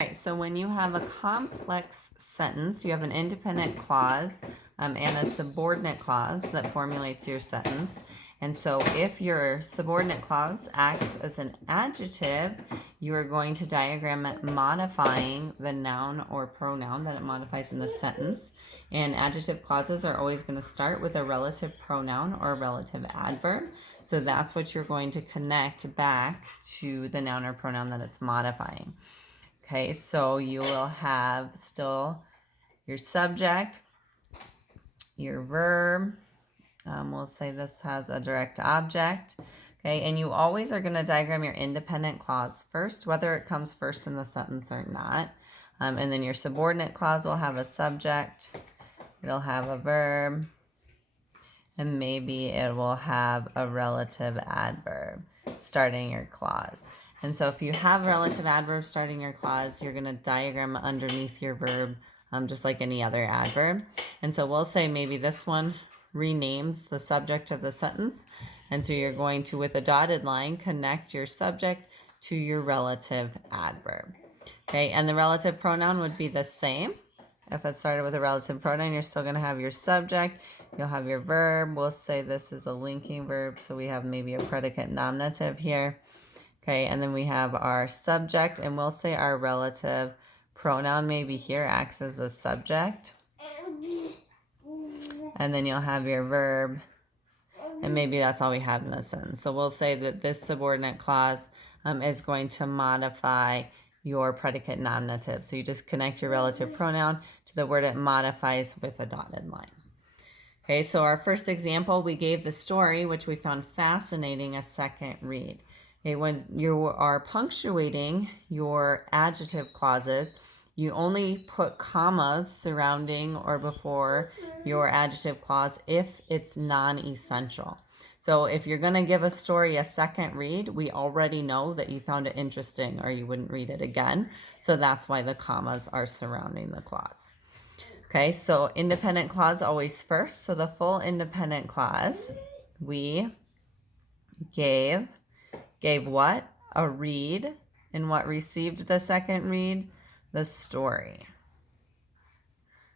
Right, so when you have a complex sentence, you have an independent clause and a subordinate clause that formulates your sentence. And so if your subordinate clause acts as an adjective, you are going to diagram it modifying the noun or pronoun that it modifies in the sentence. And adjective clauses are always going to start with a relative pronoun or a relative adverb. So that's what you're going to connect back to the noun or pronoun that it's modifying. Okay, so you will have still your subject, your verb. We'll say this has a direct object. Okay, and you always are going to diagram your independent clause first, whether it comes first in the sentence or not. And then your subordinate clause will have a subject, it'll have a verb, and maybe it will have a relative adverb starting your clause. And so if you have relative adverb starting your clause, you're going to diagram underneath your verb just like any other adverb. And so we'll say maybe this one renames the subject of the sentence. And so you're going to, with a dotted line, connect your subject to your relative adverb. Okay, and the relative pronoun would be the same. If it started with a relative pronoun, you're still going to have your subject. You'll have your verb. We'll say this is a linking verb, so we have maybe a predicate nominative here. Okay, and then we have our subject, and we'll say our relative pronoun maybe here acts as a subject. And then you'll have your verb, and maybe that's all we have in the sentence. So we'll say that this subordinate clause is going to modify your predicate nominative. So you just connect your relative pronoun to the word it modifies with a dotted line. Okay, so our first example, we gave the story, which we found fascinating, a second read. Okay, when you are punctuating your adjective clauses, you only put commas surrounding or before your adjective clause if it's non-essential. So if you're going to give a story a second read, we already know that you found it interesting or you wouldn't read it again. So that's why the commas are surrounding the clause. Okay, so independent clause always first. So the full independent clause, we gave what? A read. And what received the second read? The story.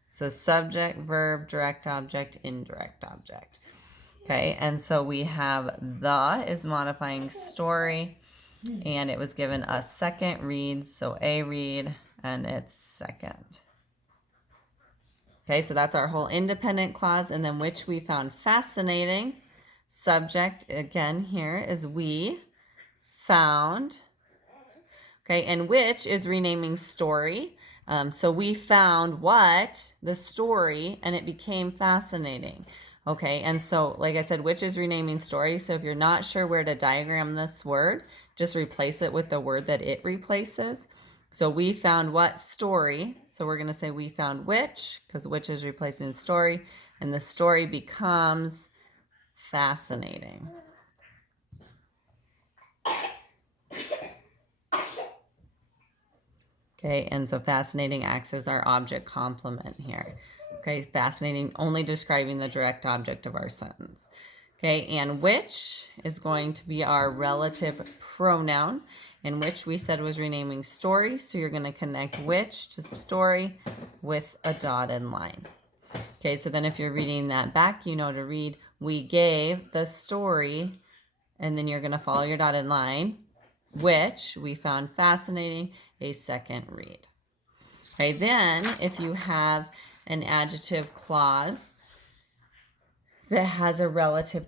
So subject, verb, direct object, indirect object. Okay, and so we have the is modifying story, and it was given a second read, so a read, and it's second. Okay, so that's our whole independent clause, and then which we found fascinating. Subject, again, here is we found. Okay, and which is renaming story. So we found what? The story, and it became fascinating. Okay, and so like I said, which is renaming story. So if you're not sure where to diagram this word, just replace it with the word that it replaces. So we found what? Story. So we're going to say we found which, because which is replacing story, and the story becomes fascinating. Okay, and so fascinating acts as our object complement here. Okay, fascinating only describing the direct object of our sentence. Okay, and which is going to be our relative pronoun, and which we said was renaming story. So you're going to connect which to story with a dotted line. Okay, so then if you're reading that back, you know to read, we gave the story, and then you're going to follow your dotted line, which we found fascinating, a second read. Okay, then if you have an adjective clause that has a relative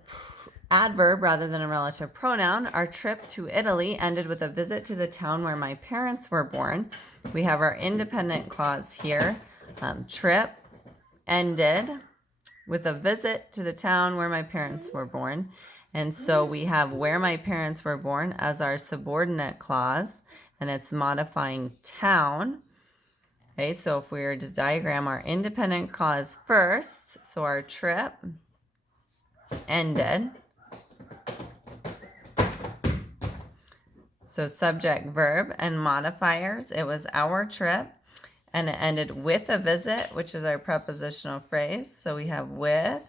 adverb rather than a relative pronoun, our trip to Italy ended with a visit to the town where my parents were born. We have our independent clause here. Trip ended with a visit to the town where my parents were born. And so we have where my parents were born as our subordinate clause, and it's modifying town. Okay, so if we were to diagram our independent clause first, so our trip ended. So subject, verb, and modifiers. It was our trip, and it ended with a visit, which is our prepositional phrase. So we have with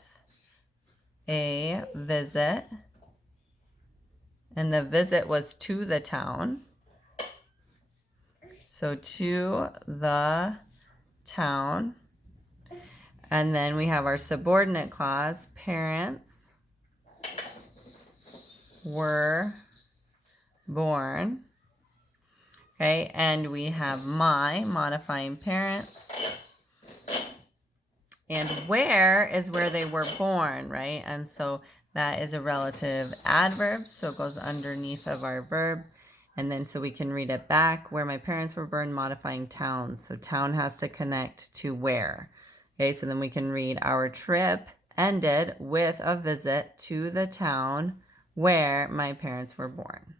a visit, and the visit was to the town. So to the town. And then we have our subordinate clause, parents were born. Okay, and we have my, modifying parents. And where is where they were born, right? And so that is a relative adverb, so it goes underneath of our verb. And then so we can read it back, where my parents were born, modifying town. So town has to connect to where. Okay, so then we can read, our trip ended with a visit to the town where my parents were born.